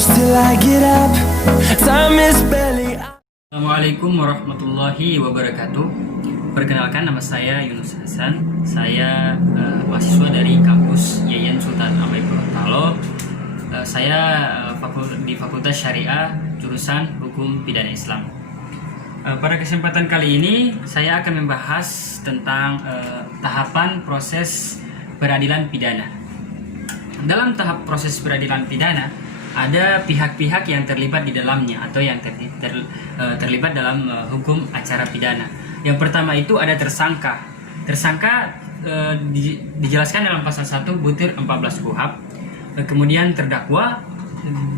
close till I get up. Time is barely. Assalamualaikum warahmatullahi wabarakatuh. Perkenalkan, nama saya Yunus Hasan. Saya mahasiswa dari kampus Yayan Sultan Amir Gorontalo. Saya di Fakultas Syariah jurusan Hukum Pidana Islam. Pada kesempatan kali ini saya akan membahas tentang tahapan proses peradilan pidana. Dalam tahap proses peradilan pidana ada pihak-pihak yang terlibat di dalamnya atau yang terlibat dalam hukum acara pidana. Yang pertama itu ada tersangka. Tersangka dijelaskan dalam pasal 1 butir 14 KUHP. Kemudian terdakwa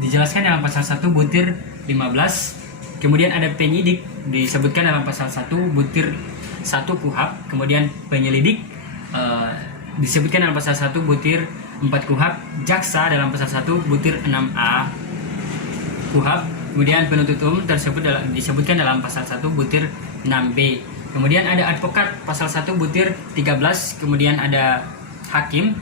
dijelaskan dalam pasal 1 butir 15. Kemudian ada penyidik disebutkan dalam pasal 1 butir 1 KUHP. Kemudian penyelidik disebutkan dalam pasal 1 butir 4 KUHP. Jaksa dalam pasal 1 butir 6A KUHP. Kemudian penuntut umum disebutkan dalam pasal 1 butir 6B. Kemudian ada advokat pasal 1 butir 13. Kemudian ada hakim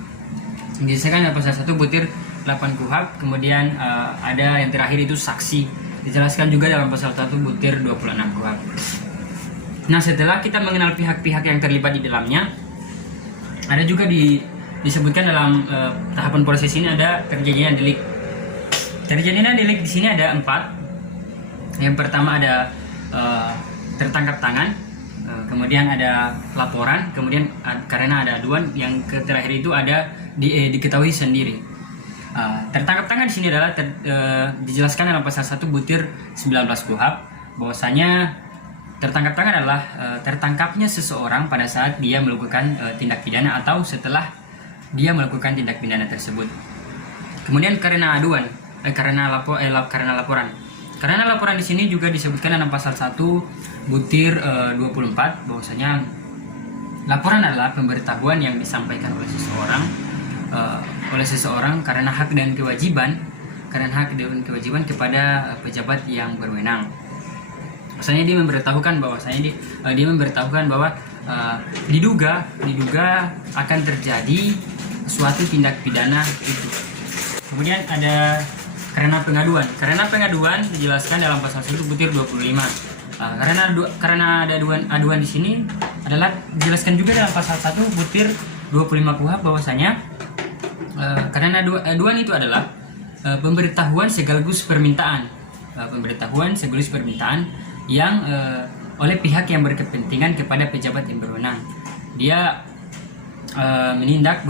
disebutkan dalam pasal 1 butir 8 KUHP. Kemudian ada yang terakhir itu saksi, dijelaskan juga dalam pasal 1 butir 26 KUHP. Nah, setelah kita mengenal pihak-pihak yang terlibat di dalamnya, ada juga disebutkan dalam tahapan proses ini ada terjadinya delik. Terjadinya delik di sini ada 4. Yang pertama ada tertangkap tangan, kemudian ada laporan, kemudian karena ada aduan, yang terakhir itu ada diketahui sendiri. Tertangkap tangan di sini adalah dijelaskan dalam pasal 1 butir 19 KUHP bahwasanya tertangkap tangan adalah tertangkapnya seseorang pada saat dia melakukan tindak pidana atau setelah dia melakukan tindak pidana tersebut. Kemudian karena aduan, karena laporan. Karena laporan di sini juga disebutkan dalam pasal 1 butir 24 bahwasanya laporan adalah pemberitahuan yang disampaikan oleh seseorang karena hak dan kewajiban kepada pejabat yang berwenang. Maksudnya dia memberitahukan bahwa diduga akan terjadi suatu tindak pidana itu. Kemudian ada karena pengaduan dijelaskan dalam pasal 1 butir 25. Karena ada aduan di sini adalah dijelaskan juga dalam pasal 1 butir 25 KUHP bahwasanya karena aduan itu adalah pemberitahuan sekaligus permintaan yang oleh pihak yang berkepentingan kepada pejabat yang berwenang. Dia menindak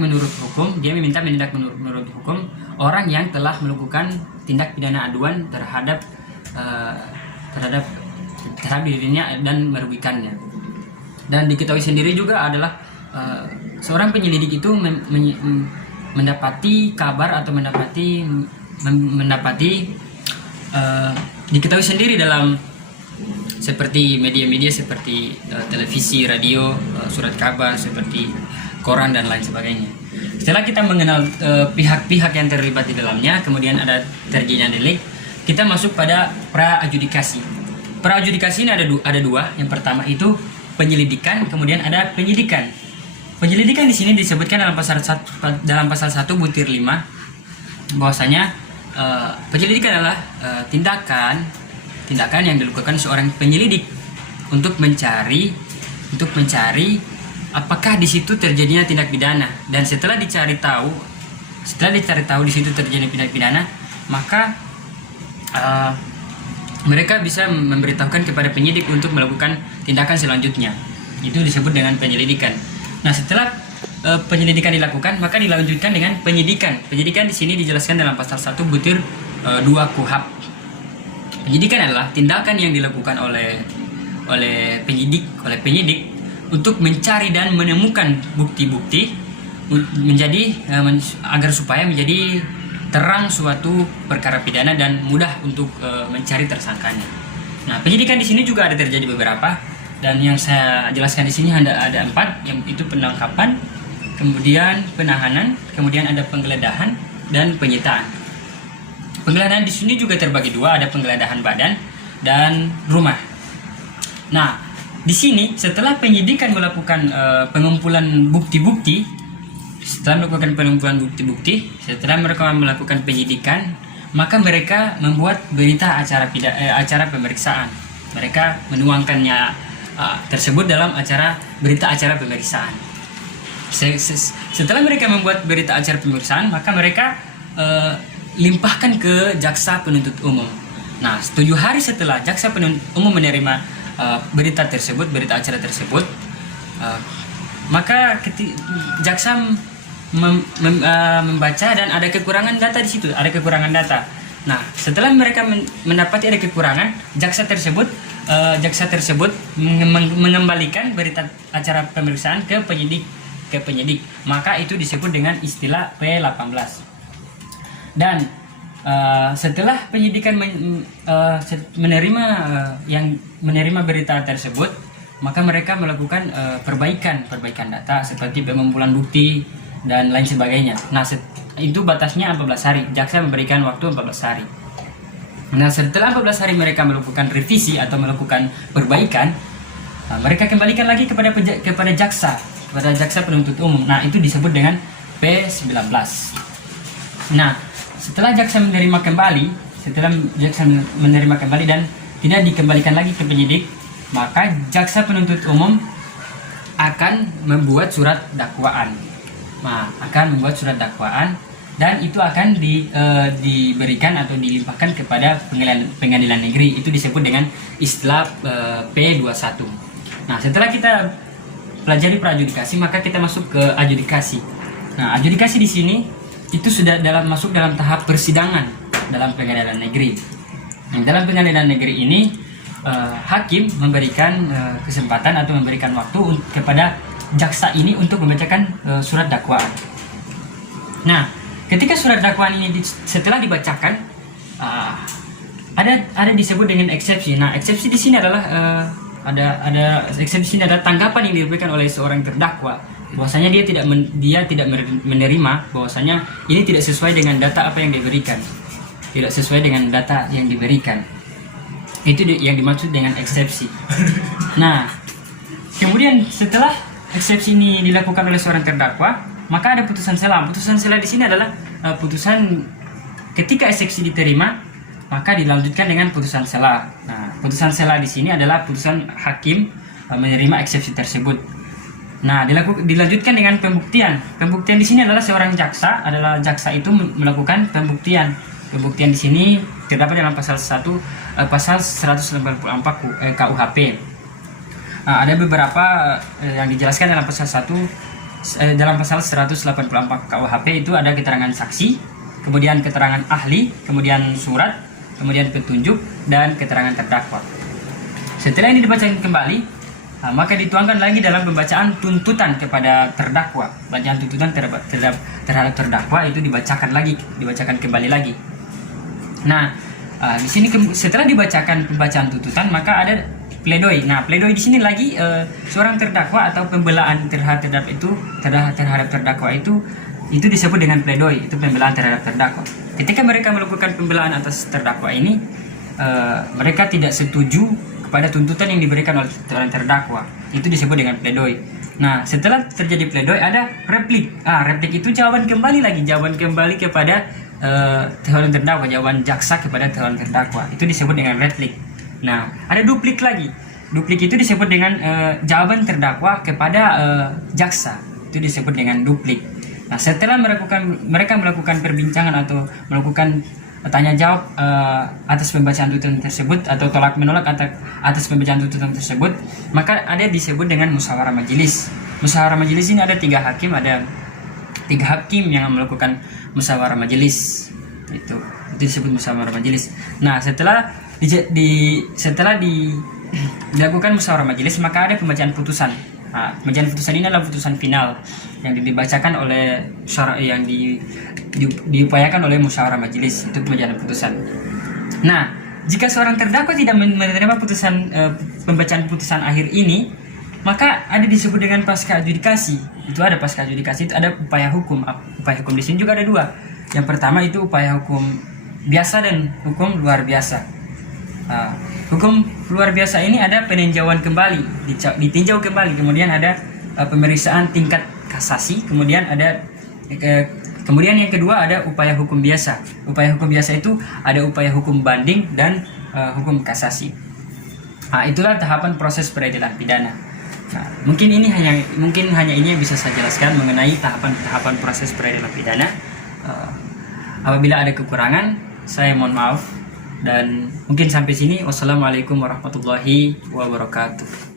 menurut hukum. Dia meminta menindak menurut hukum orang yang telah melakukan tindak pidana aduan terhadap dirinya dan merugikannya. Dan diketahui sendiri juga adalah seorang penyelidik itu mendapati kabar atau diketahui sendiri dalam seperti media-media seperti televisi, radio, surat kabar seperti koran dan lain sebagainya. Setelah kita mengenal pihak-pihak yang terlibat di dalamnya, kemudian ada terjadinya delik, kita masuk pada pra-adjudikasi. Pra-adjudikasi ini ada dua. Yang pertama itu penyelidikan, kemudian ada penyidikan. Penyelidikan di sini disebutkan dalam pasal 1 butir 5 bahwasanya penyelidikan adalah tindakan yang dilakukan seorang penyelidik untuk mencari apakah di situ terjadinya tindak pidana, dan setelah dicari tahu di situ terjadi tindak pidana, maka mereka bisa memberitahukan kepada penyidik untuk melakukan tindakan selanjutnya. Itu disebut dengan penyelidikan. Nah, setelah penyelidikan dilakukan, maka dilanjutkan dengan penyidikan. Penyidikan di sini dijelaskan dalam pasal 1 butir 2 KUHP. Penyidikan adalah tindakan yang dilakukan oleh penyidik untuk mencari dan menemukan bukti-bukti agar supaya menjadi terang suatu perkara pidana dan mudah untuk mencari tersangkanya. Nah, penyidikan di sini juga ada terjadi beberapa, dan yang saya jelaskan di sini ada 4, yang itu penangkapan, kemudian penahanan, kemudian ada penggeledahan dan penyitaan. Penggeledahan di sini juga terbagi 2, ada penggeledahan badan dan rumah. Nah, di sini setelah penyidikan melakukan pengumpulan bukti-bukti, setelah mereka melakukan penyidikan, maka mereka membuat berita acara pemeriksaan. Mereka menuangkannya tersebut dalam berita acara pemeriksaan. Setelah mereka membuat berita acara pemeriksaan, maka mereka limpahkan ke jaksa penuntut umum. Nah, 7 hari setelah jaksa penuntut umum menerima berita acara tersebut, maka jaksa membaca dan ada kekurangan data di situ, ada kekurangan data. Nah, setelah mereka mendapati ada kekurangan, jaksa tersebut mengembalikan berita acara pemeriksaan ke penyidik. Maka itu disebut dengan istilah P18. Dan setelah penyidikan menerima berita tersebut, maka mereka melakukan perbaikan data seperti pengumpulan bukti dan lain sebagainya. Nah, itu batasnya 14 hari. Jaksa memberikan waktu 14 hari. Nah, setelah 14 hari mereka melakukan revisi atau melakukan perbaikan, mereka kembalikan lagi kepada jaksa penuntut umum. Nah, itu disebut dengan P19. Nah, setelah jaksa menerima kembali dan tidak dikembalikan lagi ke penyidik, maka jaksa penuntut umum akan membuat surat dakwaan. Dan itu akan diberikan atau dilimpahkan kepada pengadilan negeri. Itu disebut dengan istilah P21. Nah, setelah kita pelajari praadjudikasi, maka kita masuk ke adjudikasi. Nah, adjudikasi di sini itu sudah masuk dalam tahap persidangan dalam pengadilan negeri. Dalam pengadilan negeri ini hakim memberikan kesempatan atau memberikan waktu kepada jaksa ini untuk membacakan surat dakwaan. Nah, ketika surat dakwaan ini setelah dibacakan, ada disebut dengan eksepsi. Nah, eksepsi di sini adalah ada eksepsi ini adalah tanggapan yang diberikan oleh seorang terdakwa bahwasanya dia tidak menerima bahwasanya ini tidak sesuai dengan data apa yang diberikan. Itu yang dimaksud dengan eksepsi. Nah, kemudian setelah eksepsi ini dilakukan oleh seorang terdakwa, maka ada putusan sela. Putusan sela di sini adalah putusan ketika eksepsi diterima, maka dilanjutkan dengan putusan sela. Nah, putusan sela di sini adalah putusan hakim menerima eksepsi tersebut. Nah, dilanjutkan dengan pembuktian. Pembuktian di sini adalah jaksa itu melakukan pembuktian. Pembuktian di sini terdapat dalam pasal 184 KUHP. Ada beberapa yang dijelaskan dalam pasal 184 KUHP. Itu ada keterangan saksi, kemudian keterangan ahli, kemudian surat, kemudian petunjuk, dan keterangan terdakwa. Setelah ini dibacakan kembali, maka dituangkan lagi dalam pembacaan tuntutan kepada terdakwa. Bacaan tuntutan terhadap terdakwa itu dibacakan kembali lagi. Nah, di sini setelah dibacakan pembacaan tuntutan, maka ada pledoi. Nah, pledoi di sini lagi seorang terdakwa atau pembelaan terhadap terdakwa itu disebut dengan pledoi. Itu pembelaan terhadap terdakwa. Ketika mereka melakukan pembelaan atas terdakwa ini, mereka tidak setuju pada tuntutan yang diberikan oleh terdakwa. Itu disebut dengan pledoi. Nah, setelah terjadi pledoi ada replik. Replik itu jawaban kembali kepada terhadap terdakwa, jawaban jaksa kepada terhadap terdakwa. Itu disebut dengan replik. Nah, ada duplik lagi. Duplik itu disebut dengan jawaban terdakwa kepada jaksa. Itu disebut dengan duplik. Nah, setelah mereka melakukan perbincangan atau melakukan tanya jawab atas pembacaan tuntutan tersebut atau tolak menolak atas pembacaan tuntutan tersebut, maka ada disebut dengan musyawarah majelis. Musyawarah majelis ini ada 3 hakim, ada 3 hakim yang melakukan musyawarah majelis. Itu disebut musyawarah majelis. Nah, setelah dilakukan musyawarah majelis, maka ada pembacaan putusan. Pembacaan putusan ini adalah putusan final yang dibacakan oleh yang diupayakan oleh musyawarah majelis. Itu pembacaan putusan. Nah, jika seorang terdakwa tidak menerima pembacaan putusan akhir ini, maka ada disebut dengan pasca adjudikasi. Itu ada pasca adjudikasi, itu ada upaya hukum. Upaya hukum di sini juga ada 2. Yang pertama itu upaya hukum biasa dan hukum luar biasa. Hukum luar biasa ini ada peninjauan kembali, ditinjau kembali, kemudian ada pemeriksaan tingkat kasasi, kemudian ada Kemudian yang kedua ada upaya hukum biasa. Upaya hukum biasa itu ada upaya hukum banding dan hukum kasasi. Nah, itulah tahapan proses peradilan pidana. Nah, mungkin hanya ini yang bisa saya jelaskan mengenai tahapan proses peradilan pidana. Apabila ada kekurangan, saya mohon maaf, dan mungkin sampai sini. Wassalamualaikum warahmatullahi wabarakatuh.